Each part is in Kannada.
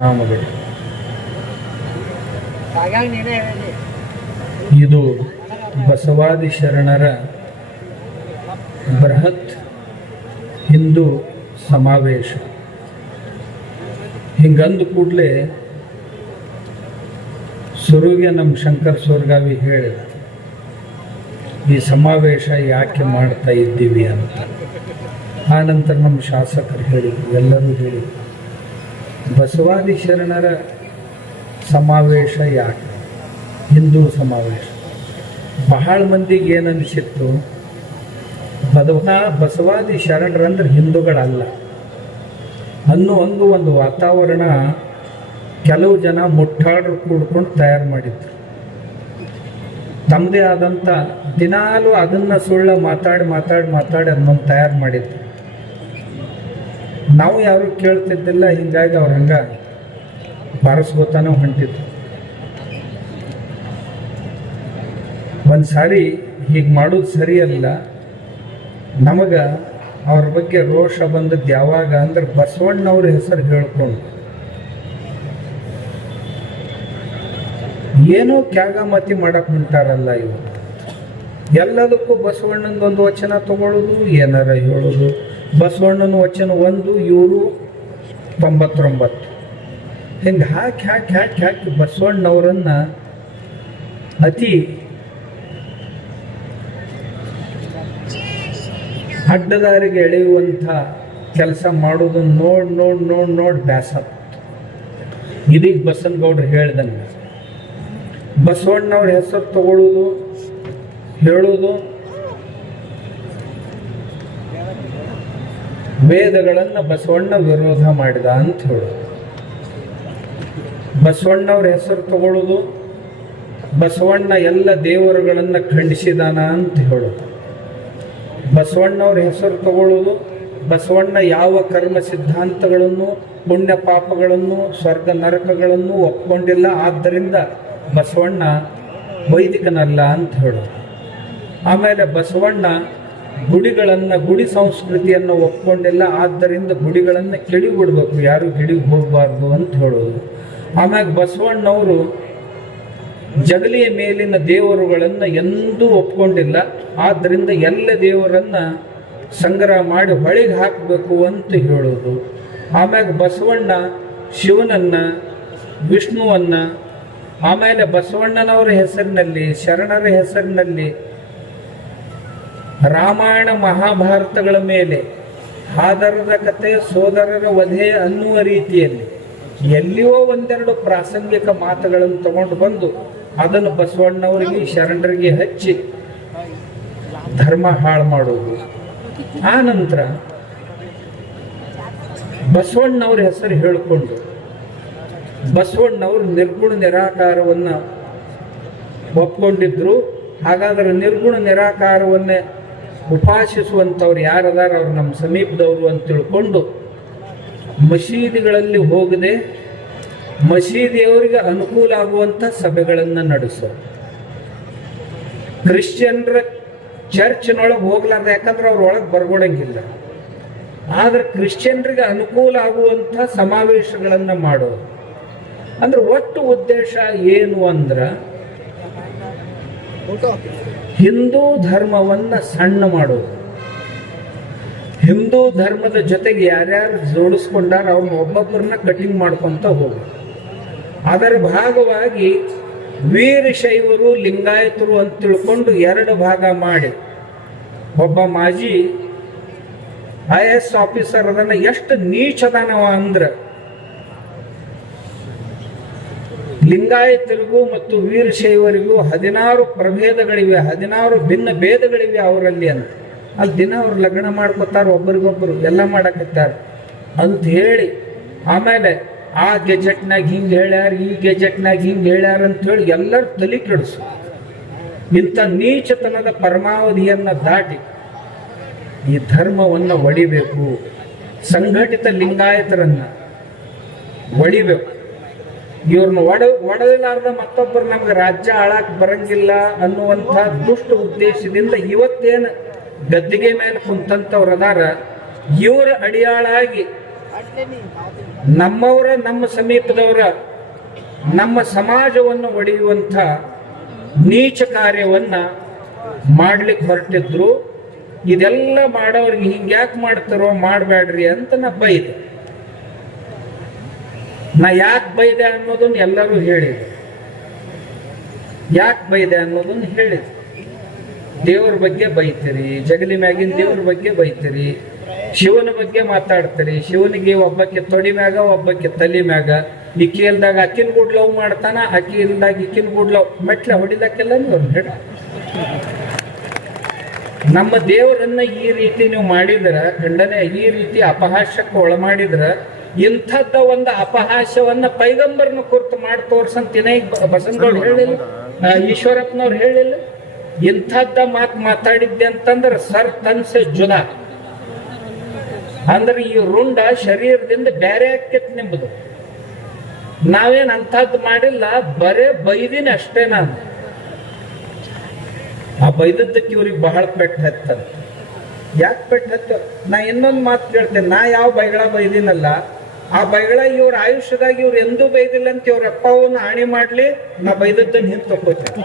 ನಮಗೆ ಇದು ಬಸವಾದಿ ಶರಣರ ಬೃಹತ್ ಹಿಂದೂ ಸಮಾವೇಶ. ಹಿಂಗಂದು ಕೂಡಲೇ ಸುರುಗೆ ನಮ್ಮ ಶಂಕರ್ ಸೋರ್ಗಾವಿ ಹೇಳಿದ, ಈ ಸಮಾವೇಶ ಯಾಕೆ ಮಾಡ್ತಾ ಇದ್ದೀವಿ ಅಂತ. ಆ ನಂತರ ನಮ್ಮ ಶಾಸಕರು ಹೇಳಿದರು, ಎಲ್ಲರೂ ಹೇಳಿದರು, ಬಸವಾದಿ ಶರಣರ ಸಮಾವೇಶ ಯಾಕೆ, ಹಿಂದೂ ಸಮಾವೇಶ. ಬಹಳ ಮಂದಿಗೆ ಏನನ್ನಿಸಿತ್ತು, ಬಸವಾದಿ ಶರಣರಂದ್ರೆ ಹಿಂದೂಗಳಲ್ಲ ಅನ್ನೋ ಒಂದು ವಾತಾವರಣ ಕೆಲವು ಜನ ಮುಟ್ಟಾಡ್ರು ಕೂಡ್ಕೊಂಡು ತಯಾರು ಮಾಡಿದ್ರು. ತಮ್ಮದೇ ಆದಂಥ ದಿನಾಲು ಅದನ್ನು ಸುಳ್ಳು ಮಾತಾಡಿ ಅದನ್ನೊಂದು ತಯಾರು ಮಾಡಿದ್ರು. ನಾವು ಯಾರು ಕೇಳ್ತಿದ್ದಿಲ್ಲ, ಹಿಂಗಾಗಿ ಅವ್ರು ಹಂಗ ಬಾರಿಸ್ಕೋತಾನೆ ಹೊಂಟಿದ್ರು. ಒಂದು ಸಾರಿ ಹೀಗೆ ಮಾಡೋದು ಸರಿಯಲ್ಲ. ನಮಗೆ ಅವ್ರ ಬಗ್ಗೆ ರೋಷ ಬಂದದ್ದು ಯಾವಾಗ ಅಂದ್ರೆ ಬಸವಣ್ಣವ್ರ ಹೆಸರು ಹೇಳ್ಕೊಂಡು ಏನೋ ತ್ಯಾಗಮತಿ ಮಾಡಕ್ಕೆ ಹೊಂಟಾರಲ್ಲ ಇವರು. ಎಲ್ಲದಕ್ಕೂ ಬಸವಣ್ಣಂದೊಂದು ವಚನ ತಗೊಳ್ಳೋದು, ಏನಾರ ಹೇಳೋದು. ಬಸವಣ್ಣನ ವಚನ 1, ಇವರು 99. ಹಿಂಗೆ ಹಾಕಿ ಬಸವಣ್ಣವರನ್ನು ಅತಿ ಅಡ್ಡದಾರಿಗೆ ಎಳೆಯುವಂಥ ಕೆಲಸ ಮಾಡೋದು ನೋಡಿ ಬ್ಯಾಸ. ಇದೀಗ ಬಸನಗೌಡರು ಹೇಳ್ದಂಗೆ ಬಸವಣ್ಣವ್ರ ಹೆಸರು ತಗೊಳ್ಳೋದು, ಹೇಳೋದು, ವೇದಗಳನ್ನು ಬಸವಣ್ಣ ವಿರೋಧ ಮಾಡಿದ ಅಂತ ಹೇಳೋದು, ಬಸವಣ್ಣವ್ರ ಹೆಸರು ತಗೊಳ್ಳೋದು, ಬಸವಣ್ಣ ಎಲ್ಲ ದೇವರುಗಳನ್ನು ಖಂಡಿಸಿದಾನ ಅಂತ ಹೇಳೋದು, ಬಸವಣ್ಣವ್ರ ಹೆಸರು ತಗೊಳ್ಳೋದು, ಬಸವಣ್ಣ ಯಾವ ಕರ್ಮ ಸಿದ್ಧಾಂತಗಳನ್ನು, ಪುಣ್ಯ ಪಾಪಗಳನ್ನು, ಸ್ವರ್ಗ ನರಕಗಳನ್ನು ಒಪ್ಕೊಂಡಿಲ್ಲ, ಆದ್ದರಿಂದ ಬಸವಣ್ಣ ವೈದಿಕನಲ್ಲ ಅಂತ ಹೇಳೋದು. ಆಮೇಲೆ ಬಸವಣ್ಣ ಗುಡಿ ಸಂಸ್ಕೃತಿಯನ್ನು ಒಪ್ಕೊಂಡಿಲ್ಲ, ಆದ್ದರಿಂದ ಗುಡಿಗಳನ್ನು ಕೆಡಿಬಿಡ್ಬೇಕು, ಯಾರು ಗಿಡಿಗೆ ಹೋಗಬಾರ್ದು ಅಂತ ಹೇಳೋದು. ಆಮ್ಯಾಗ ಬಸವಣ್ಣವರು ಜಗಲಿಯ ಮೇಲಿನ ದೇವರುಗಳನ್ನು ಎಂದೂ ಒಪ್ಕೊಂಡಿಲ್ಲ, ಆದ್ದರಿಂದ ಎಲ್ಲ ದೇವರನ್ನು ಸಂಗ್ರಹ ಮಾಡಿ ಹೊಳಿಗೆ ಹಾಕಬೇಕು ಅಂತ ಹೇಳೋದು. ಆಮ್ಯಾಗ ಬಸವಣ್ಣ ಶಿವನನ್ನು, ವಿಷ್ಣುವನ್ನು, ಆಮೇಲೆ ಬಸವಣ್ಣನವರ ಹೆಸರಿನಲ್ಲಿ, ಶರಣರ ಹೆಸರಿನಲ್ಲಿ ರಾಮಾಯಣ ಮಹಾಭಾರತಗಳ ಮೇಲೆ ಆಧಾರದ ಕಥೆ, ಸೋದರರ ವಧೆ ಅನ್ನುವ ರೀತಿಯಲ್ಲಿ ಎಲ್ಲಿಯೋ ಒಂದೆರಡು ಪ್ರಾಸಂಗಿಕ ಮಾತುಗಳನ್ನು ತಗೊಂಡು ಬಂದು ಅದನ್ನು ಬಸವಣ್ಣವರಿಗೆ, ಶರಣರಿಗೆ ಹಚ್ಚಿ ಧರ್ಮ ಹಾಳು ಮಾಡೋದು. ಆ ನಂತರ ಬಸವಣ್ಣವ್ರ ಹೆಸರು ಹೇಳಿಕೊಂಡು ಬಸವಣ್ಣವರು ನಿರ್ಗುಣ ನಿರಾಕಾರವನ್ನು ಒಪ್ಕೊಂಡಿದ್ರು. ಹಾಗಾದರೆ ನಿರ್ಗುಣ ನಿರಾಕಾರವನ್ನೇ ಉಪಾಸಿಸುವಂಥವ್ರು ಯಾರದಾರ ಅವ್ರು ನಮ್ಮ ಸಮೀಪದವರು ಅಂತ ತಿಳ್ಕೊಂಡು ಮಸೀದಿಗಳಲ್ಲಿ ಹೋಗದೆ ಮಸೀದಿಯವರಿಗೆ ಅನುಕೂಲ ಆಗುವಂಥ ಸಭೆಗಳನ್ನು ನಡೆಸೋದು. ಕ್ರಿಶ್ಚಿಯನ್ರ ಚರ್ಚ್ನೊಳಗೆ ಹೋಗ್ಲಾರ್ದ, ಯಾಕಂದ್ರೆ ಅವ್ರ ಒಳಗೆ ಬರ್ಕೊಡಂಗಿಲ್ಲ. ಆದರೆ ಕ್ರಿಶ್ಚಿಯನ್ರಿಗೆ ಅನುಕೂಲ ಆಗುವಂಥ ಸಮಾವೇಶಗಳನ್ನು ಮಾಡೋದು. ಅಂದ್ರೆ ಒಟ್ಟು ಉದ್ದೇಶ ಏನು ಅಂದ್ರೆ ಹಿಂದೂ ಧರ್ಮವನ್ನು ಸಣ್ಣ ಮಾಡೋದು. ಹಿಂದೂ ಧರ್ಮದ ಜೊತೆಗೆ ಯಾರ್ಯಾರು ಜೋಡಿಸ್ಕೊಂಡಾರ ಅವ್ರನ್ನ ಒಬ್ಬೊಬ್ಬರನ್ನ ಕಟಿಂಗ್ ಮಾಡ್ಕೊತ ಹೋಗೋದು. ಅದರ ಭಾಗವಾಗಿ ವೀರಶೈವರು, ಲಿಂಗಾಯತರು ಅಂತ ತಿಳ್ಕೊಂಡು 2 ಭಾಗ ಮಾಡಿ ಒಬ್ಬ ಮಾಜಿ IAS ಆಫೀಸರ್ ಅದನ್ನು ಎಷ್ಟು ನೀಚದಾನವ ಅಂದ್ರೆ ಲಿಂಗಾಯತರಿಗೂ ಮತ್ತು ವೀರಶೈವರಿಗೂ 16 ಪ್ರಭೇದಗಳಿವೆ, 16 ಭಿನ್ನ ಭೇದಗಳಿವೆ ಅವರಲ್ಲಿ ಅಂತ. ಅಲ್ಲಿ ದಿನ ಅವ್ರು ಲಗ್ನ ಮಾಡ್ಕೊತಾರೆ, ಒಬ್ಬರಿಗೊಬ್ಬರು ಎಲ್ಲ ಮಾಡಕತ್ತಾರೆ ಅಂತ ಹೇಳಿ, ಆಮೇಲೆ ಆ ಗೆಜೆಟ್ನಾಗ ಹಿಂಗೆ ಹೇಳ್ಯಾರ, ಈ ಗೆಜೆಟ್ನಾಗ ಹಿಂಗೆ ಹೇಳ್ಯಾರ ಅಂತ ಹೇಳಿ ಎಲ್ಲರೂ ತಲೆ ಕೆಡಿಸು. ಇಂಥ ನೀಚತನದ ಪರಮಾವಧಿಯನ್ನು ದಾಟಿ ಈ ಧರ್ಮವನ್ನು ಒಡಿಬೇಕು, ಸಂಘಟಿತ ಲಿಂಗಾಯತರನ್ನು ಒಡಿಬೇಕು. ಇವ್ರನ್ನ ಒಡೆದಿಲಾರ್ದ ಮತ್ತೊಬ್ಬರು ನಮ್ಗೆ ರಾಜ್ಯ ಆಳಕ್ಕೆ ಬರಂಗಿಲ್ಲ ಅನ್ನುವಂಥ ದುಷ್ಟ ಉದ್ದೇಶದಿಂದ ಇವತ್ತೇನು ಗದ್ದಿಗೆ ಮೇಲೆ ಕುಂತಂಥವ್ರು ಅದಾರ, ಇವರ ಅಡಿಯಾಳಾಗಿ ನಮ್ಮವರ, ನಮ್ಮ ಸಮೀಪದವರ, ನಮ್ಮ ಸಮಾಜವನ್ನು ಒಡೆಯುವಂಥ ನೀಚ ಕಾರ್ಯವನ್ನ ಮಾಡ್ಲಿಕ್ಕೆ ಹೊರಟಿದ್ರು. ಇದೆಲ್ಲ ಮಾಡೋರಿಗೆ ಹಿಂಗ್ಯಾಕೆ ಮಾಡ್ತಾರೋ, ಮಾಡಬೇಡ್ರಿ ಅಂತ ನಾ ಬೈದೆ. ನಾ ಯಾಕೆ ಬೈದೆ ಅನ್ನೋದನ್ನ ಎಲ್ಲರೂ ಹೇಳಿದ್ರು. ಯಾಕೆ ಬೈದೆ ಅನ್ನೋದನ್ನ ಹೇಳಿದ್ರು. ದೇವ್ರ ಬಗ್ಗೆ ಬೈತೀರಿ, ಜಗಲಿ ಮ್ಯಾಗಿನ ದೇವ್ರ ಬಗ್ಗೆ ಬೈತೀರಿ, ಶಿವನ ಬಗ್ಗೆ ಮಾತಾಡ್ತೀರಿ. ಶಿವನಿಗೆ ಒಬ್ಬಕ್ಕೆ ತೊಡಿ ಮ್ಯಾಗ, ಒಬ್ಬಕ್ಕೆ ತಲೆ ಮ್ಯಾಗ. ಇಕ್ಕಿ ಇಲ್ದಾಗ ಅಕ್ಕಿನ ಗುಡ್ ಲವ್ ಮಾಡ್ತಾನ, ಅಕ್ಕಿ ಇಲ್ದಾಗ ಇಕ್ಕಿನ ಗುಡ್ ಲವ್ ಮೆಟ್ಲ ಹೊಡಿದಾಕೆಲ್ಲ ನೀವು ಹೇಳ. ನಮ್ಮ ದೇವರನ್ನ ಈ ರೀತಿ ನೀವು ಮಾಡಿದ್ರ, ಖಂಡನೆ ಈ ರೀತಿ ಅಪಹಾಸ್ಯಕ್ಕೆ ಒಳ ಮಾಡಿದ್ರ, ಇಂಥದ್ದ ಒಂದು ಅಪಹಾಸ್ಯವನ್ನ ಪೈಗಂಬರ್ನ ಕುರಿತು ಮಾಡಿ ತೋರ್ಸಂತಿನ ಬಸವನಗೌಡ ಹೇಳಿಲ್ಲ, ಈಶ್ವರಪ್ಪನವ್ರು ಹೇಳಿಲ್ಲ. ಇಂಥದ್ದ ಮಾತಾಡಿದ್ದೆ ಅಂತಂದ್ರೆ ಸರ್ ತನ್ಸೆ ಜುದ ಅಂದ್ರೆ ಈ ರುಂಡ ಶರೀರದಿಂದ ಬೇರೆ ಆಕ್ಕೇತ್ ನಿಂಬುದು. ನಾವೇನ್ ಅಂಥದ್ದು ಮಾಡಿಲ್ಲ, ಬರೇ ಬೈದಿನಿ ಅಷ್ಟೇ. ನಾನು ಆ ಬೈದದ್ದಕ್ಕೆ ಇವ್ರಿಗೆ ಬಹಳ ಪೆಟ್ಟು ಹತ್ತದ. ಯಾಕೆ ಪೆಟ್ಟು ಹತ್ತ? ನಾ ಇನ್ನೊಂದು ಮಾತು ಕೇಳ್ತೇನೆ. ನಾ ಯಾವ ಬೈಗಳ ಬೈದಿನಲ್ಲ, ಆ ಬೈಗಳ ಇವ್ರ ಆಯುಷ್ಯದಾಗ ಇವ್ರು ಎಂದೂ ಬೈದಿಲ್ಲ ಅಂತ ಇವ್ರ ಅಪ್ಪವನ್ನ ಆಣಿ ಮಾಡ್ಲಿ, ನಾ ಬೈದದ್ದನ್ನು ಹಿಂದೆ ತಗೋತೇನೆ.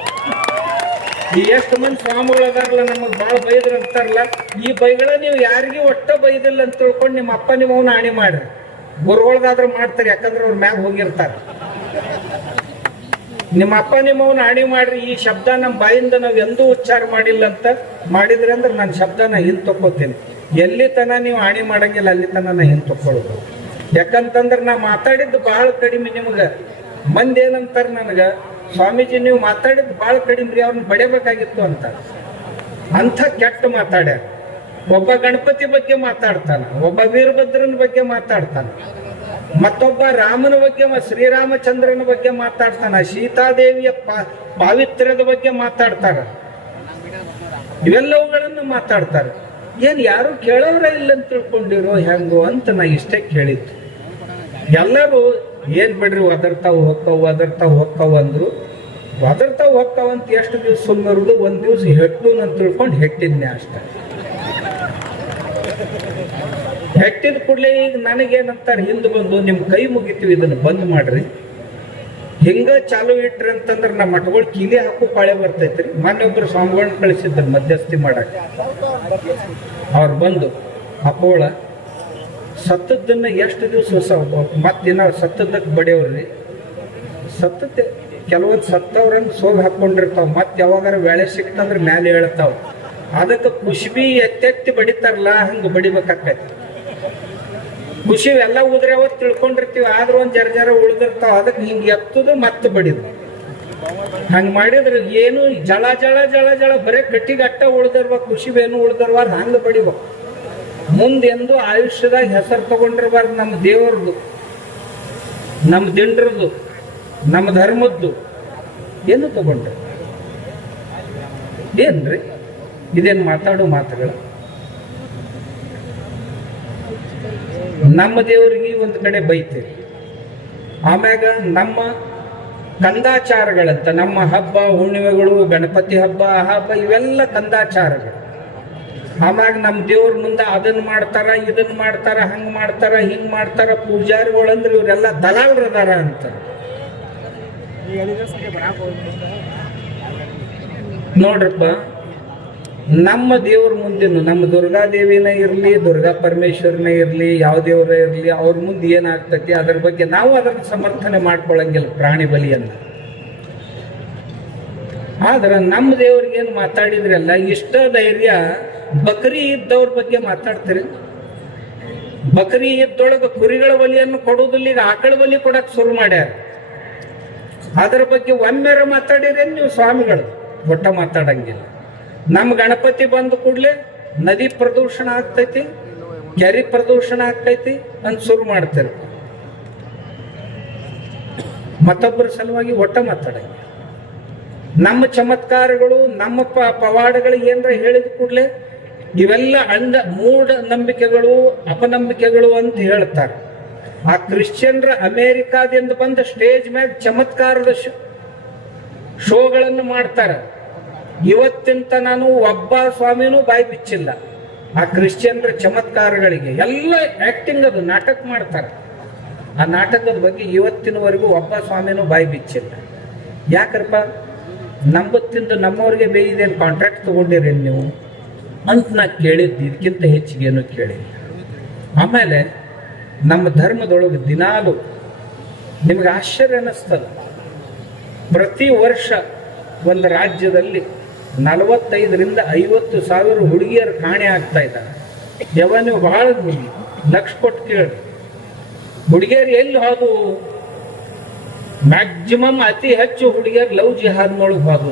ಈ ಎಷ್ಟು ಮಂದಿ ಸ್ವಾಮಿಗಳು ಅದಾರಲ್ಲ, ನಮಗ್ ಬಾಳ ಬೈದ್ರ ಅಂತಾರಲ್ಲ, ಈ ಬೈಗಳ ನೀವು ಯಾರಿಗೂ ಒಟ್ಟ ಬೈದಿಲ್ಲ ಅಂತ ತಿಳ್ಕೊಂಡು ನಿಮ್ಮ ಅಪ್ಪ ನಿಮ್ಮವನ್ನ ಆಣಿ ಮಾಡ್ರಿ. ಗುರುಗಳದಾದ್ರೂ ಮಾಡ್ತಾರೆ, ಯಾಕಂದ್ರೆ ಅವ್ರ ಮ್ಯಾಗ ಹೋಗಿರ್ತಾರ. ನಿಮ್ಮ ಅಪ್ಪ ನಿಮ್ಮವನ್ನ ಆಣಿ ಮಾಡ್ರಿ, ಈ ಶಬ್ದ ನಮ್ಮ ಬಾಯಿಂದ ನಾವು ಎಂದೂ ಉಚ್ಚಾರ ಮಾಡಿಲ್ಲ ಅಂತ ಮಾಡಿದ್ರಿ ಅಂದ್ರೆ ನನ್ನ ಶಬ್ದನ ಹಿಂದೆ ತಕ್ಕೋತೀನಿ. ಎಲ್ಲಿ ತನ ನೀವು ಆಣಿ ಮಾಡಂಗಿಲ್ಲ, ಅಲ್ಲಿ ತನ ನಾ ಹಿಂದೆ ತಕ್ಕೊಳ್ಳೋದು. ಯಾಕಂತಂದ್ರೆ ನಾ ಮಾತಾಡಿದ್ದು ಬಹಳ ಕಡಿಮೆ. ನಿಮ್ಗೆ ಮಂದಿ ಏನಂತಾರ ನನಗ, ಸ್ವಾಮೀಜಿ ನೀವು ಮಾತಾಡಿದ್ದು ಬಹಳ ಕಡಿಮೆ ರೀ, ಅವ್ರನ್ನ ಬಡಿಬೇಕಾಗಿತ್ತು ಅಂತ. ಅಂಥ ಕೆಟ್ಟ ಮಾತಾಡ್ಯಾರ. ಒಬ್ಬ ಗಣಪತಿ ಬಗ್ಗೆ ಮಾತಾಡ್ತಾನ, ಒಬ್ಬ ವೀರಭದ್ರನ ಬಗ್ಗೆ ಮಾತಾಡ್ತಾನ, ಮತ್ತೊಬ್ಬ ರಾಮನ ಬಗ್ಗೆ, ಶ್ರೀರಾಮಚಂದ್ರನ ಬಗ್ಗೆ ಮಾತಾಡ್ತಾನ, ಸೀತಾದೇವಿಯ ಪಾವಿತ್ರ್ಯದ ಬಗ್ಗೆ ಮಾತಾಡ್ತಾರ. ಇವೆಲ್ಲವುಗಳನ್ನು ಮಾತಾಡ್ತಾರೆ. ಏನ್ ಯಾರು ಕೇಳೋರ ಇಲ್ಲ ಅಂತ ತಿಳ್ಕೊಂಡಿರೋ ಹೆಂಗೋ ಅಂತ ನಾ ಇಷ್ಟೇ ಕೇಳಿದ್ದು. ಎಲ್ಲರೂ ಏನ್ ಬಿಡ್ರಿ ಒದರ್ತಾವ್ ಹೊಕ್ಕವು ಅಂದ್ರು. ಒದರ್ತಾವ್ ಹೊಕ್ಕವ ಅಂತ ಎಷ್ಟು ದಿವ್ಸ ಸುಮ್ಮರುದು, ಒಂದ್ ದಿವ್ಸ ಹೆಟ್ಟು ಅಂತ ತಿಳ್ಕೊಂಡು ಹೆಟ್ಟಿದ್ನೆ ಅಷ್ಟೇ. ಹೆಟ್ಟಿದ ಕೂಡಲೇ ಈಗ ನನಗೇನಂತಾರೆ, ಹಿಂದೆ ಬಂದು ನಿಮ್ ಕೈ ಮುಗಿತೀವಿ, ಇದನ್ನ ಬಂದ್ ಮಾಡ್ರಿ. ಹಿಂಗ ಚಾಲು ಇಟ್ರಿ ಅಂತಂದ್ರೆ ನಮ್ಮ ಮಠಗಳು ಕೀಲಿ ಹಾಕು ಪಾಳೆ ಬರ್ತೈತ್ರಿ. ಮೊನ್ನೊಬ್ರು ಸ್ವಾಮಿಗಳನ್ನ ಕಳಿಸಿದ್ರು ಮಧ್ಯಸ್ಥಿ ಮಾಡಕ್. ಅವ್ರು ಬಂದು ಅಪೋಳ ಸತ್ತದ್ದನ್ನ ಎಷ್ಟು ದಿವಸ ಮತ್ತಿನ ಸತ್ತದಕ್ಕೆ ಬಡಿಯವ್ರಿ. ಸತ್ತತ್ತೆ ಕೆಲವೊಂದು ಸತ್ತವ್ರಂಗೆ ಸೋಗ್ ಹಾಕೊಂಡಿರ್ತಾವ, ಮತ್ತೆ ಯಾವಾಗಾರ ವೇಳೆ ಸಿಕ್ತಂದ್ರೆ ಮ್ಯಾಲೆ ಹೇಳ್ತಾವ. ಅದಕ್ಕೆ ಕುಶ್ಬಿ ಎತ್ತೆತ್ತಿ ಬಡಿತಾರಲ್ಲ, ಹಂಗ ಬಡಿಬೇಕಾಕೈತಿ. ಖುಷಿ ಎಲ್ಲ ಉದ್ರವ ತಿಳ್ಕೊಂಡಿರ್ತೀವಿ, ಆದ್ರೂ ಒಂದ್ ಜರ ಉಳಿದಿರ್ತಾವ. ಅದಕ್ಕೆ ಹಿಂಗೆ ಎತ್ತುದು ಮತ್ತೆ ಬಡಿದು. ಹಂಗ ಮಾಡಿದ್ರೆ ಏನು ಜಳ ಜಳ ಜಳ ಜಳ ಬರೇ ಕಟ್ಟಿಗೆ ಅಟ್ಟ ಉಳ್ದಿರ್ಬೇಕು, ಖುಷಿವೇನು ಉಳ್ದಿರ್ಬಾರ್ದು, ಹಂಗ ಬಡಿಬೇಕು. ಮುಂದೆಂದು ಆಯುಷ್ಯದಾಗ ಹೆಸರು ತಗೊಂಡಿರ್ಬಾರ್ದು. ನಮ್ಮ ದೇವರದು, ನಮ್ಮ ದಿಂಡ್ರದ್ದು, ನಮ್ಮ ಧರ್ಮದ್ದು ಏನು ತಗೊಂಡ್ರಿ? ಏನ್ರಿ ಇದೇನು ಮಾತಾಡೋ ಮಾತುಗಳು? ನಮ್ಮ ದೇವರಿಗೆ ಒಂದು ಕಡೆ ಬೈತೀವಿ, ಆಮ್ಯಾಗ ನಮ್ಮ ಕಂದಾಚಾರಗಳಂತ ನಮ್ಮ ಹಬ್ಬ ಹುಣ್ಣಿಮೆಗಳು, ಗಣಪತಿ ಹಬ್ಬ, ಇವೆಲ್ಲ ಕಂದಾಚಾರಗಳು. ಆಮ್ಯಾಗ ನಮ್ಮ ದೇವ್ರ ಮುಂದೆ ಅದನ್ನ ಮಾಡ್ತಾರ, ಇದನ್ನ ಮಾಡ್ತಾರ, ಹಂಗ ಮಾಡ್ತಾರ, ಹಿಂಗ್ ಮಾಡ್ತಾರ. ಪೂಜಾರಿಗಳಂದ್ರೆ ಇವರೆಲ್ಲ ದಲಾಲ್ರದಾರ ಅಂತ. ನೋಡ್ರಪ್ಪ, ನಮ್ಮ ದೇವ್ರ ಮುಂದಿನ ನಮ್ಮ ದುರ್ಗಾದೇವಿನ ಇರಲಿ, ದುರ್ಗಾ ಪರಮೇಶ್ವರನ ಇರಲಿ, ಯಾವ ದೇವ್ರ ಇರಲಿ, ಅವ್ರ ಮುಂದೆ ಏನಾಗ್ತತಿ ಅದ್ರ ಬಗ್ಗೆ ನಾವು ಅದನ್ನ ಸಮರ್ಥನೆ ಮಾಡ್ಕೊಳಂಗಿಲ್ಲ, ಪ್ರಾಣಿ ಬಲಿಯನ್ನ. ಆದ್ರೆ ನಮ್ಮ ದೇವ್ರಿಗೆ ಏನು ಮಾತಾಡಿದ್ರಲ್ಲ, ಇಷ್ಟ ಧೈರ್ಯ ಬಕರಿ ಇದ್ದವ್ರ ಬಗ್ಗೆ ಮಾತಾಡ್ತೀರಿ. ಬಕರಿ ಇದ್ದೊಳಗೆ ಕುರಿಗಳ ಬಲಿಯನ್ನು ಕೊಡುವುದಿಲ್ಲ, ಈಗ ಆಕಳ ಬಲಿ ಕೊಡಕ್ ಶುರು ಮಾಡ್ಯಾರ. ಅದರ ಬಗ್ಗೆ ಒಮ್ಮೆರ ಮಾತಾಡಿರೇನು ನೀವು ಸ್ವಾಮಿಗಳು? ಒಟ್ಟ ಮಾತಾಡಂಗಿಲ್ಲ. ನಮ್ಮ ಗಣಪತಿ ಬಂದ ಕೂಡಲೇ ನದಿ ಪ್ರದೂಷಣ ಆಗ್ತೈತಿ, ಕೆರೆ ಪ್ರದೂಷಣ ಆಗ್ತೈತಿ ಅಂತ ಶುರು ಮಾಡ್ತಾರೆ. ಮತ್ತೊಬ್ಬರ ಸಲುವಾಗಿ ಒಟ್ಟ ಮಾತಾಡಂಗಿಲ್ಲ. ನಮ್ಮ ಚಮತ್ಕಾರಗಳು, ನಮ್ಮ ಪವಾಡಗಳು ಏನ್ರ ಹೇಳಿದ ಕೂಡಲೇ ಇವೆಲ್ಲ ಮೂಢ ನಂಬಿಕೆಗಳು, ಅಪನಂಬಿಕೆಗಳು ಅಂತ ಹೇಳ್ತಾರೆ. ಆ ಕ್ರಿಶ್ಚಿಯನ್ರ ಅಮೇರಿಕಾದಿಂದ ಬಂದ ಸ್ಟೇಜ್ ಮ್ಯಾಗ ಚಮತ್ಕಾರದ ಶೋಗಳನ್ನು ಮಾಡ್ತಾರೆ. ಇವತ್ತಿಂತ ನಾನು ಒಬ್ಬ ಸ್ವಾಮಿನೂ ಬಾಯಿ ಬಿಚ್ಚಿಲ್ಲ. ಆ ಕ್ರಿಶ್ಚಿಯನ್ರ ಚಮತ್ಕಾರಗಳಿಗೆ ಎಲ್ಲ ಆಕ್ಟಿಂಗ್, ಅದು ನಾಟಕ ಮಾಡ್ತಾರೆ. ಆ ನಾಟಕದ ಬಗ್ಗೆ ಇವತ್ತಿನವರೆಗೂ ಒಬ್ಬ ಸ್ವಾಮಿನೂ ಬಾಯಿ ಬಿಚ್ಚಿಲ್ಲ. ಯಾಕಪ್ಪ, ನಂಬತ್ತಿಂದ ನಮ್ಮವ್ರಿಗೆ ಬೇಯಿದೇನು ಕಾಂಟ್ರಾಕ್ಟ್ ತೊಗೊಂಡಿರೇನು ನೀವು ಅಂತ ನಾ ಕೇಳಿದ್ದು. ಇದಕ್ಕಿಂತ ಹೆಚ್ಚಿಗೇನು ಕೇಳಿಲ್ಲ. ಆಮೇಲೆ ನಮ್ಮ ಧರ್ಮದೊಳಗೆ ದಿನಾಲು ನಿಮಗೆ ಆಶ್ಚರ್ಯ ಅನ್ನಿಸ್ತದೆ, ಪ್ರತಿ ವರ್ಷ ಒಂದು ರಾಜ್ಯದಲ್ಲಿ 45,000 to 50,000 ಹುಡುಗಿಯರು ಕಾಣೆ ಆಗ್ತಾ ಇದ್ದಾರೆ. ಯಾವ ನೀವು ಬಹಳ ಲಕ್ಷ ಕೊಟ್ಟು ಕೇಳಿ, ಹುಡುಗಿಯರು ಎಲ್ಲಿ ಹೋದು? ಮ್ಯಾಕ್ಸಿಮಮ್ ಅತಿ ಹೆಚ್ಚು ಹುಡುಗಿಯರು ಲವ್ ಜಿಹಾದ್ನೊಳಗೆ ಹೋದು.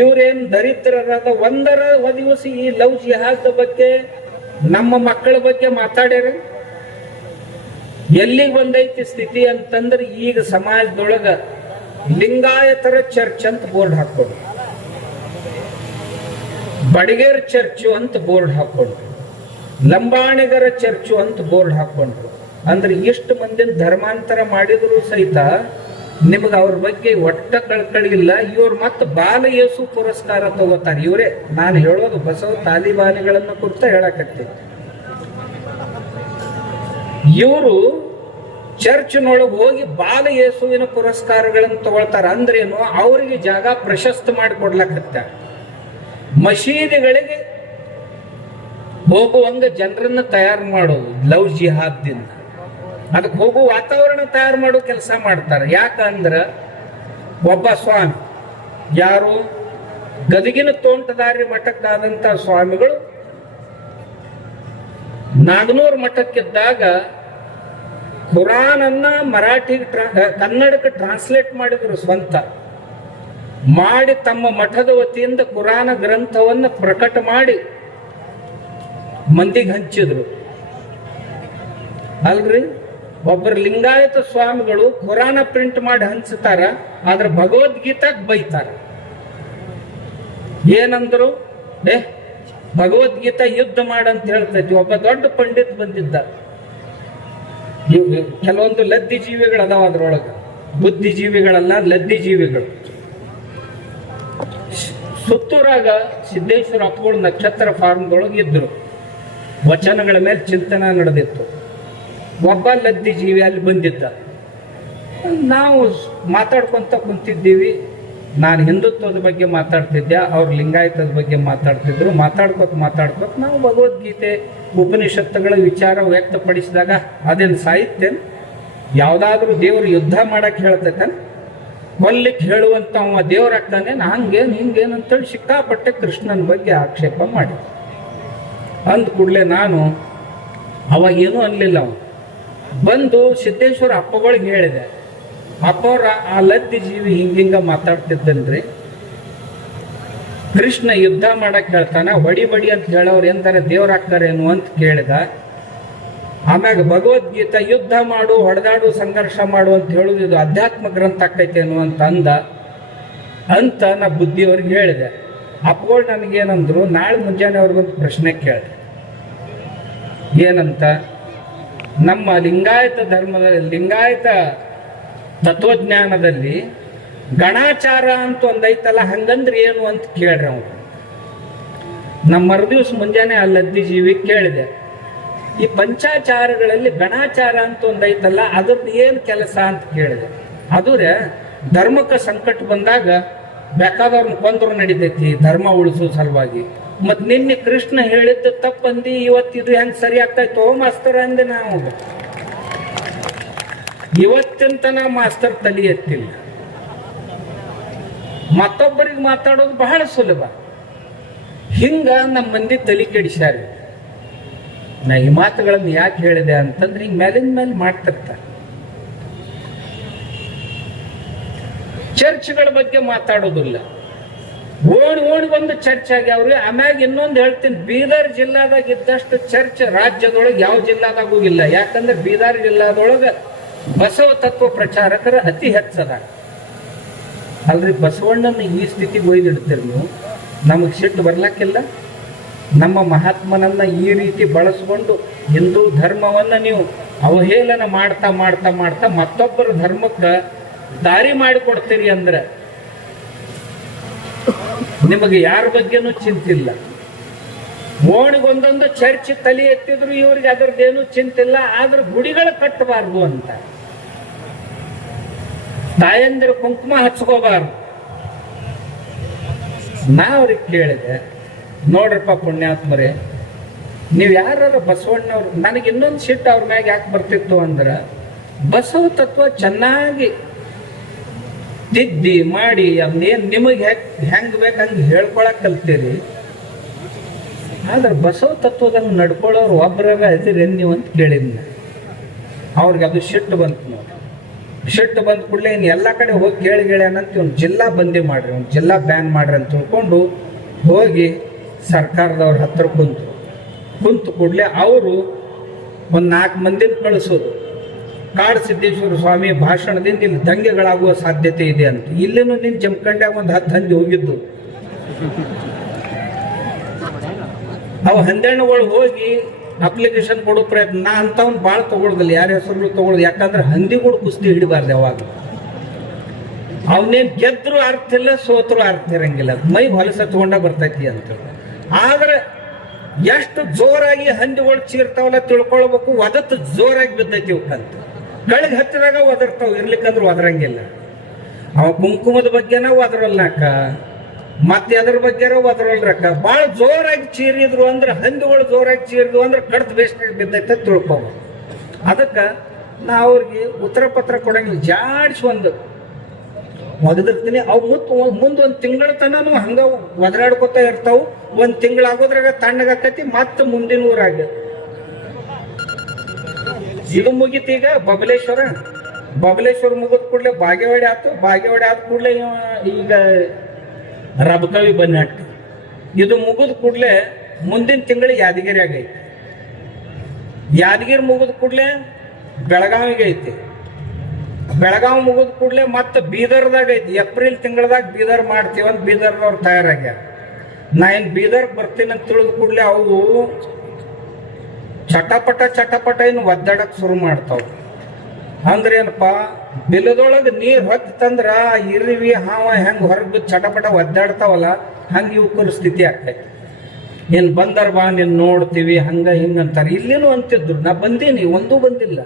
ಇವ್ರೇನು ದರಿದ್ರರಾದ ಒಂದರ ದಿವಸ ಈ ಲವ್ ಜಿಹಾದ್ ಬಗ್ಗೆ, ನಮ್ಮ ಮಕ್ಕಳ ಬಗ್ಗೆ ಮಾತಾಡ್ಯಾರ? ಎಲ್ಲಿಗೆ ಬಂದೈತಿ ಸ್ಥಿತಿ ಅಂತಂದ್ರೆ, ಈಗ ಸಮಾಜದೊಳಗ ಲಿಂಗಾಯತರ ಚರ್ಚ್ ಅಂತ ಬೋರ್ಡ್ ಹಾಕೊಂಡು, ಬಡಿಗೇರ್ ಚರ್ಚು ಅಂತ ಬೋರ್ಡ್ ಹಾಕೊಂಡು, ಲಂಬಾಣಿಗರ ಚರ್ಚು ಅಂತ ಬೋರ್ಡ್ ಹಾಕೊಂಡ್ರು. ಅಂದ್ರೆ ಇಷ್ಟು ಮಂದಿನ ಧರ್ಮಾಂತರ ಮಾಡಿದ್ರು ಸಹಿತ ನಿಮ್ಗೆ ಅವ್ರ ಬಗ್ಗೆ ಒಟ್ಟ ಕಳ್ಕಳಿಲ್ಲ. ಇವ್ರು ಮತ್ತೆ ಬಾಲ ಯೇಸು ಪುರಸ್ಕಾರ ತಗೋತಾರೆ. ಇವರೇ ನಾನು ಹೇಳೋದು ಬಸವ ತಾಲಿಬಾನಿಗಳನ್ನ ಕುರಿತ ಹೇಳಕತ್ತೀನಿ. ಇವರು ಚರ್ಚ್ನೊಳಗೆ ಹೋಗಿ ಬಾಲ ಯೇಸುವಿನ ಪುರಸ್ಕಾರಗಳನ್ನು ತಗೊಳ್ತಾರೆ. ಅಂದ್ರೇನು, ಅವರಿಗೆ ಜಾಗ ಪ್ರಶಸ್ತಿ ಮಾಡಿಕೊಡ್ಲಕತ್ತ. ಮಸೀದಿಗಳಿಗೆ ಹೋಗುವಂಗ ಜನರನ್ನ ತಯಾರು ಮಾಡೋದು ಲವ್ ಜಿಹಾದ್ದಿಂದ, ಅದಕ್ಕೆ ಹೋಗೋ ವಾತಾವರಣ ತಯಾರು ಮಾಡೋ ಕೆಲಸ ಮಾಡ್ತಾರೆ. ಯಾಕಂದ್ರೆ ಒಬ್ಬ ಸ್ವಾಮಿ, ಯಾರು ಗದಗಿನ ತೋಂಟದಾರಿ ಮಠಕ್ಕಾದಂಥ ಸ್ವಾಮಿಗಳು ನಾಗನೂರು ಮಠಕ್ಕಿದ್ದಾಗ ಕುರಾನನ್ನ ಮರಾಠಿಗೆ ಕನ್ನಡಕ್ಕೆ ಟ್ರಾನ್ಸ್ಲೇಟ್ ಮಾಡಿದ್ರು. ಸ್ವಂತ ಮಾಡಿ ತಮ್ಮ ಮಠದ ವತಿಯಿಂದ ಕುರಾನ ಗ್ರಂಥವನ್ನು ಪ್ರಕಟ ಮಾಡಿ ಮಂದಿಗೆ ಹಂಚಿದ್ರು. ಅಲ್ರಿ, ಒಬ್ಬರು ಲಿಂಗಾಯತ ಸ್ವಾಮಿಗಳು ಕುರಾನ ಪ್ರಿಂಟ್ ಮಾಡಿ ಹಂಚ್ತಾರ, ಆದ್ರೆ ಭಗವದ್ಗೀತಾಗ್ ಬೈತಾರ. ಏನಂದ್ರು? ಭಗವದ್ಗೀತಾ ಯುದ್ಧ ಮಾಡಂತ ಹೇಳ್ತೈತಿ. ಒಬ್ಬ ದೊಡ್ಡ ಪಂಡಿತ್ ಬಂದಿದ್ದ. ಕೆಲವೊಂದು ಲದ್ದಿ ಜೀವಿಗಳು ಅದಾವ ಅದ್ರೊಳಗ, ಬುದ್ಧಿಜೀವಿಗಳಲ್ಲ, ಲದ್ದಿ ಜೀವಿಗಳು. ಸುತ್ತೂರಾಗ ಸಿದ್ದೇಶ್ವರ ಅಪ್ಪಗಳು ನಕ್ಷತ್ರ ಫಾರ್ಮ್ದೊಳಗೆ ಇದ್ರು. ವಚನಗಳ ಮೇಲೆ ಚಿಂತನೆ ನಡೆದಿತ್ತು. ಒಬ್ಬ ಲದ್ದಿ ಜೀವಿ ಅಲ್ಲಿ ಬಂದಿದ್ದ. ನಾವು ಮಾತಾಡ್ಕೊಂತ ಕುಂತಿದ್ದೀವಿ. ನಾನು ಹಿಂದುತ್ವದ ಬಗ್ಗೆ ಮಾತಾಡ್ತಿದ್ದೆ, ಅವ್ರು ಲಿಂಗಾಯತದ ಬಗ್ಗೆ ಮಾತಾಡ್ತಿದ್ರು. ಮಾತಾಡ್ಕೊತ ನಾವು ಭಗವದ್ಗೀತೆ ಉಪನಿಷತ್ತುಗಳ ವಿಚಾರ ವ್ಯಕ್ತಪಡಿಸಿದಾಗ, ಅದೇನು ಸಾಹಿತ್ಯ? ಯಾವುದಾದ್ರೂ ದೇವರು ಯುದ್ಧ ಮಾಡಕ್ಕೆ ಹೇಳ್ತೈತೆ, ಕೊಲ್ಲಿಕ್ಕೆ ಹೇಳುವಂತ ಅವ ದೇವರಾಗ್ತಾನೆ, ಹಂಗೇನು ಹಿಂಗೇನು ಅಂತೇಳಿ ಸಿಕ್ಕಾಪಟ್ಟೆ ಕೃಷ್ಣನ ಬಗ್ಗೆ ಆಕ್ಷೇಪ ಮಾಡಿ. ಅಂದ ಕೂಡಲೇ ನಾನು ಅವಾಗೇನು ಅನ್ಲಿಲ್ಲ. ಅವನು ಬಂದು ಸಿದ್ದೇಶ್ವರ ಅಪ್ಪಗಳಿಗೆ ಹೇಳಿದೆ, ಅಪ್ಪವ್ರ ಆ ಲದ್ದಿ ಜೀವಿ ಹಿಂಗ ಮಾತಾಡ್ತಿದ್ದನ್ರಿ, ಕೃಷ್ಣ ಯುದ್ಧ ಮಾಡಕ್ ಹೇಳ್ತಾನ, ಹೊಡಿ ಅಂತ ಹೇಳೋರು ಎಂತಾರೆ ದೇವರಾಗ್ತಾರೇನು ಅಂತ ಕೇಳಿದ. ಆಮ್ಯಾಗ ಭಗವದ್ಗೀತಾ ಯುದ್ಧ ಮಾಡು, ಹೊಡೆದಾಡು, ಸಂಘರ್ಷ ಮಾಡು ಅಂತ ಹೇಳುದು ಇದು ಅಧ್ಯಾತ್ಮ ಗ್ರಂಥ ಆಕೈತೇನು ಅಂತ ನಾ ಬುದ್ಧಿಯವ್ರಿಗೆ ಹೇಳಿದೆ. ಅಪ್ಪಗಳು ನನಗೇನಂದ್ರು, ನಾಳೆ ಮುಂಜಾನೆ ಅವ್ರಿಗೊಂದು ಪ್ರಶ್ನೆ ಕೇಳಿದೆ. ಏನಂತ? ನಮ್ಮ ಲಿಂಗಾಯತ ಲಿಂಗಾಯತ ತತ್ವಜ್ಞಾನದಲ್ಲಿ ಗಣಾಚಾರ ಅಂತ ಒಂದೈತಲ್ಲ, ಹಂಗಂದ್ರೆ ಏನು ಅಂತ ಕೇಳ್ರಿ ಅವ್ರು. ನಮ್ಮ ಮರುದಿವ್ಸ ಮುಂಜಾನೆ ಆ ಲದ್ದಿ ಜೀವಿ ಕೇಳಿದೆ, ಈ ಪಂಚಾಚಾರಗಳಲ್ಲಿ ಗಣಾಚಾರ ಅಂತ ಒಂದೈತಲ್ಲ, ಅದ್ರದ್ದು ಏನು ಕೆಲಸ ಅಂತ ಕೇಳಿದೆ. ಅದುರೆ ಧರ್ಮಕ್ಕೆ ಸಂಕಟ ಬಂದಾಗ ಬೇಕಾದವ್ರನ್ನ ಕೊಂದ್ರು ನಡಿತೈತಿ ಧರ್ಮ ಉಳಿಸೋ ಸಲುವಾಗಿ. ಮತ್ ನಿನ್ನೆ ಕೃಷ್ಣ ಹೇಳಿದ್ದು ತಪ್ಪಂದಿ, ಇವತ್ತಿದು ಹೆಂಗ್ ಸರಿ ಆಗ್ತಾಯ್ತು ಮಾಸ್ತರ್ ಅಂದೆ. ನಾವು ಇವತ್ತಿನ ಮಾಸ್ತರ್ ತಲೆ ಎತ್ತಿಲ್ಲ. ಮತ್ತೊಬ್ಬರಿಗೆ ಮಾತಾಡೋದು ಬಹಳ ಸುಲಭ. ಹಿಂಗ ನಮ್ಮ ಮಂದಿ ತಲೆ ಕೆಡಿಸ್ಯಾರ. ನಾ ಈ ಮಾತುಗಳನ್ನು ಯಾಕೆ ಹೇಳಿದೆ ಅಂತಂದ್ರೆ, ಹಿಂಗ್ ಮೇಲಿನ ಮೇಲೆ ಮಾಡ್ತಿರ್ತಾರೆ. ಚರ್ಚ್ಗಳ ಬಗ್ಗೆ ಮಾತಾಡೋದಿಲ್ಲ. ಓಣಿ ಒಂದು ಚರ್ಚ್ ಆಗ್ಯಾವ್ರಿ. ಆಮ್ಯಾಗ ಇನ್ನೊಂದು ಹೇಳ್ತೀನಿ, ಬೀದರ್ ಜಿಲ್ಲಾದಾಗ ಇದ್ದಷ್ಟು ಚರ್ಚ್ ರಾಜ್ಯದೊಳಗೆ ಯಾವ ಜಿಲ್ಲಾದಾಗೂ ಇಲ್ಲ. ಯಾಕಂದ್ರೆ ಬೀದರ್ ಜಿಲ್ಲಾದೊಳಗೆ ಬಸವ ತತ್ವ ಪ್ರಚಾರಕರ ಅತಿ ಹೆಚ್ಚದ. ಅಲ್ರಿ, ಬಸವಣ್ಣನ ಈ ಸ್ಥಿತಿಗೆ ಒಯ್ದಿಡ್ತೀರಿ ನೀವು, ನಮಗೆ ಸಿಟ್ಟು ಬರ್ಲಕ್ಕಿಲ್ಲ? ನಮ್ಮ ಮಹಾತ್ಮನನ್ನ ಈ ರೀತಿ ಬಳಸ್ಕೊಂಡು ಹಿಂದೂ ಧರ್ಮವನ್ನ ನೀವು ಅವಹೇಳನ ಮಾಡ್ತಾ ಮಾಡ್ತಾ ಮಾಡ್ತಾ ಮತ್ತೊಬ್ಬರ ಧರ್ಮಕ್ಕೆ ದಾರಿ ಮಾಡಿಕೊಡ್ತೀರಿ ಅಂದ್ರೆ ನಿಮಗೆ ಯಾರ ಬಗ್ಗೆನೂ ಚಿಂತಿಲ್ಲ. ಓಣಿಗೊಂದೊಂದು ಚರ್ಚ್ ತಲೆ ಎತ್ತಿದ್ರು ಇವ್ರಿಗೆ ಅದರದ್ದೇನು ಚಿಂತಿಲ್ಲ, ಆದ್ರೆ ಗುಡಿಗಳು ಕಟ್ಟಬಾರ್ದು ಅಂತ. ತಾಯಂದಿರು ಕುಂಕುಮ ಹಚ್ಕೋಬಾರ್ದು. ನಾ ಅವ್ರಿಗೆ ಕೇಳಿದೆ, ನೋಡ್ರಪ್ಪ ಪುಣ್ಯಾತ್ಮರೇ, ನೀವು ಯಾರು ಬಸವಣ್ಣವ್ರು, ನನಗೆ ಇನ್ನೊಂದು ಸಿಟ್ಟು ಅವ್ರ ಮ್ಯಾಗ ಯಾಕೆ ಬರ್ತಿತ್ತು ಅಂದ್ರೆ, ಬಸವ ತತ್ವ ಚೆನ್ನಾಗಿ ತಿದ್ದಿ ಮಾಡಿ ಅದನ್ನೇನು ನಿಮಗೆ ಹೆಂಗೆ ಬೇಕಂಗೆ ಹೇಳ್ಕೊಳಕ್ ಕಲ್ತೀರಿ, ಆದ್ರೆ ಬಸವ ತತ್ವದಂಗೆ ನಡ್ಕೊಳ್ಳೋರು ಒಬ್ಬರಾಗ ಅದಿರೇನು ನೀವು ಅಂತ ಕೇಳಿದ್ನ. ಅವ್ರಿಗೆ ಅದು ಸಿಟ್ಟು ಬಂತು ನೋಡಿ. ಸಿಟ್ಟು ಬಂದ ಕೂಡಲೇ ಇನ್ನು ಎಲ್ಲ ಕಡೆ ಹೋಗಿ ಕೇಳಿಗಳೇನಂತ ಒಂದು ಜಿಲ್ಲಾ ಬಂದಿ ಮಾಡ್ರಿ, ಒಂದು ಜಿಲ್ಲಾ ಬ್ಯಾನ್ ಮಾಡ್ರಿ ಅಂತ ತಿಳ್ಕೊಂಡು ಹೋಗಿ ಸರ್ಕಾರದವ್ರ ಹತ್ರ ಕುಂತು ಕೂಡಲೇ ಅವರು ಒಂದು 4 ಮಂದಿನ ಕಳಿಸೋದು. ಕಾಡು ಸಿದ್ದೇಶ್ವರ ಸ್ವಾಮಿ ಭಾಷಣದಿಂದ ಇಲ್ಲಿ ದಂಗೆಗಳಾಗುವ ಸಾಧ್ಯತೆ ಇದೆ ಅಂತ. ಇಲ್ಲೇನು ನೀನು ಜಮಖಂಡ್ಯಾಗ ಒಂದು 10 ಹಂದಿ ಹೋಗಿದ್ದು. ಅವು ಹಂದೆಣ್ಣುಗಳು ಹೋಗಿ ಅಪ್ಲಿಕೇಶನ್ ಕೊಡೋ ಪ್ರಯತ್ನ, ನಾ ಅಂತವ್ನು ಭಾಳ ತಗೊಳ್ದಿಲ್ಲ, ಯಾರ ಹೆಸರು ತಗೊಳ್ದು, ಯಾಕಂದ್ರೆ ಹಂದಿಗಳು ಕುಸ್ತಿ ಹಿಡಿಬಾರ್ದು ಯಾವಾಗ. ಅವನೇನು ಗೆದ್ರು ಅರ್ಥ ಇಲ್ಲ, ಸೋತರು ಅರ್ಥ ಇರಂಗಿಲ್ಲ, ಮೈ ಹೊಲಸ ತಗೊಂಡ ಬರ್ತೈತಿ ಅಂತ. ಆದ್ರೆ ಎಷ್ಟು ಜೋರಾಗಿ ಹಂದಿಗಳು ಚೀರ್ತಾವಲ್ಲ ತಿಳ್ಕೊಳ್ಬೇಕು, ಒದತ್ತು ಜೋರಾಗಿ ಬಿದ್ದೈತಿ ಇವಕ್ಕಂತ. ಗಳಿಗೆ ಹತ್ತಿರಾಗ ಒದರ್ತಾವ, ಇರ್ಲಿಕ್ಕಂದ್ರೆ ಒದರಂಗಿಲ್ಲ. ಅವ ಕುಂಕುಮದ ಬಗ್ಗೆನ ಒದರಲ್ನಾಕ, ಮತ್ತೆ ಅದ್ರ ಬಗ್ಗೆ ಒದರಲ್ರಕ್ಕ. ಭಾಳ ಜೋರಾಗಿ ಚೀರಿದ್ರು ಅಂದ್ರೆ, ಹಂದಿಗಳು ಜೋರಾಗಿ ಚೀರಿದ್ವು ಅಂದ್ರೆ ಕಡ್ದು ಬೇಸ್ನಾಗ ಬಿದ್ದೈತೆ ತಿಳ್ಕೊಬೋದು. ಅದಕ್ಕೆ ನಾ ಅವ್ರಿಗೆ ಉತ್ತರ ಪತ್ರ ಕೊಡಂಗಿಲ್ಲ, ಜಾಡಿಸಿ ಒಂದು ಒದದಿರ್ತೀನಿ. ಅವು ಮುಂದೆ ಒಂದು ತಿಂಗಳ ತನೂ ಹಂಗ ಒದರಾಡ್ಕೊತಾ ಇರ್ತಾವು. ಒಂದು ತಿಂಗಳಾಗೋದ್ರಾಗ ತಣ್ಣಗಾಕತಿ, ಮತ್ತೆ ಮುಂದಿನ ಊರಾಗ. ಇದು ಮುಗಿತೀಗ ಬಬಲೇಶ್ವರ ಮುಗಿದ ಕೂಡಲೇ ಬಾಗೇವಾಡಿ ಆಯ್ತು. ಬಾಗೇವಾಡಿ ಆದ ಕೂಡಲೇ ಈಗ ರಬಕವಿ ಬನ್ನಟ್ಟಿ. ಇದು ಮುಗಿದ ಕೂಡಲೇ ಮುಂದಿನ ತಿಂಗಳು ಯಾದಗಿರಿ ಆಗೈತಿ. ಯಾದಗಿರಿ ಮುಗಿದ ಕೂಡಲೇ ಬೆಳಗಾವಿಗೆ ಐತಿ. ಬೆಳಗಾವಿ ಮುಗಿದ ಕೂಡಲೇ ಮತ್ತೆ ಬೀದರ್ದಾಗ ಐತಿ. ಏಪ್ರಿಲ್ ತಿಂಗಳದಾಗ ಬೀದರ್ ಮಾಡ್ತೀವಂತ ಬೀದರ್ದವ್ರು ತಯಾರಾಗ್ಯಾರ. ನಾ ಏನು ಬೀದರ್ಗೆ ಬರ್ತೀನಿ ಅಂತ ತಿಳಿದ ಕೂಡಲೇ ಅವು ಚಟಪಟ ಇನ್ನು ಒದ್ದಾಡಕ್ ಶುರು ಮಾಡ್ತಾವ. ಅಂದ್ರೆ ಏನಪ್ಪ, ಬಿಲದೊಳಗೆ ನೀರು ಹೊತ್ತಂದ್ರ ಇರಿವಿ ಹಾವ ಹೆಂಗೆ ಹೊರಗೆ ಬಿದ್ದು ಚಟಪಟ ಒದ್ದಾಡ್ತಾವಲ್ಲ, ಹಂಗೆ ಯುವಕರ ಸ್ಥಿತಿ ಆಗ್ತೈತಿ. ಏನು ಬಂದರ್ ಬಾ ನೀನು ನೋಡ್ತೀವಿ ಹಂಗ ಹಿಂಗಂತಾರೆ. ಇಲ್ಲೇನು ಅಂತಿದ್ರು, ನಾ ಬಂದೀನಿ, ಒಂದೂ ಬಂದಿಲ್ಲ.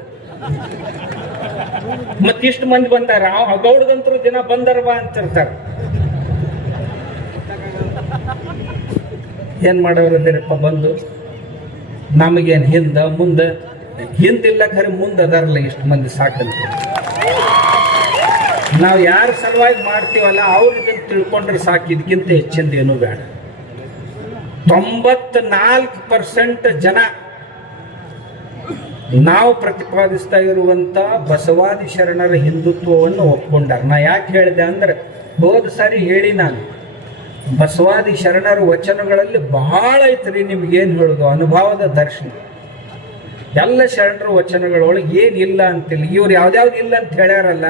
ಮತ್ತಿಷ್ಟು ಮಂದಿ ಬಂದಾರ, ಗೌಡ್ಗಂತರು ದಿನ ಬಂದರ್ ಬಾ ಅಂತಿರ್ತಾರೆ. ಏನ್ ಮಾಡೋರಪ್ಪ ಬಂದು ನಮಗೇನು ಮುಂದೆ ಹಿಂದಿಲ್ಲ, ಖರೆ ಮುಂದೆ ಅದಾರಲ್ಲ ಇಷ್ಟು ಮಂದಿ ಸಾಕಂತ. ನಾವು ಯಾರ ಸಲುವಾಗಿ ಮಾಡ್ತೀವಲ್ಲ ಅವ್ರು ಇದನ್ನು ತಿಳ್ಕೊಂಡ್ರೆ ಸಾಕು, ಇದಕ್ಕಿಂತ ಹೆಚ್ಚಿಂದ ಏನೂ ಬೇಡ. 94% ಜನ ನಾವು ಪ್ರತಿಪಾದಿಸ್ತಾ ಇರುವಂತ ಬಸವಾದಿ ಶರಣರ ಹಿಂದುತ್ವವನ್ನು ಒಪ್ಕೊಂಡಾರ. ನಾ ಯಾಕೆ ಹೇಳಿದೆ ಅಂದ್ರೆ, ಹೋದ ಸಾರಿ ಹೇಳಿ ನಾನು, ಬಸವಾದಿ ಶರಣರ ವಚನಗಳಲ್ಲಿ ಬಹಳ ಐತ್ರಿ. ನಿಮ್ಗೇನು ಹೇಳೋದು, ಅನುಭವದ ದರ್ಶನ. ಎಲ್ಲ ಶರಣರ ವಚನಗಳೊಳಗೆ ಏನಿಲ್ಲ ಅಂತಿಲ್ಲ. ಇವ್ರು ಯಾವ್ದಾವ್ದು ಇಲ್ಲ ಅಂತ ಹೇಳ್ಯಾರಲ್ಲ,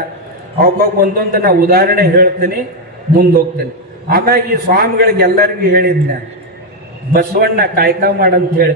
ಅವಕ್ಕಾಗ ಒಂದೊಂದು ನಾ ಉದಾಹರಣೆ ಹೇಳ್ತೀನಿ, ಮುಂದೋಗ್ತೀನಿ. ಆಮ್ಯಾಗ ಈ ಸ್ವಾಮಿಗಳಿಗೆ ಎಲ್ಲರಿಗೂ ಹೇಳಿದ್ನ, ಬಸವಣ್ಣ ಕಾಯ್ಕ ಮಾಡಂತ ಹೇಳಿ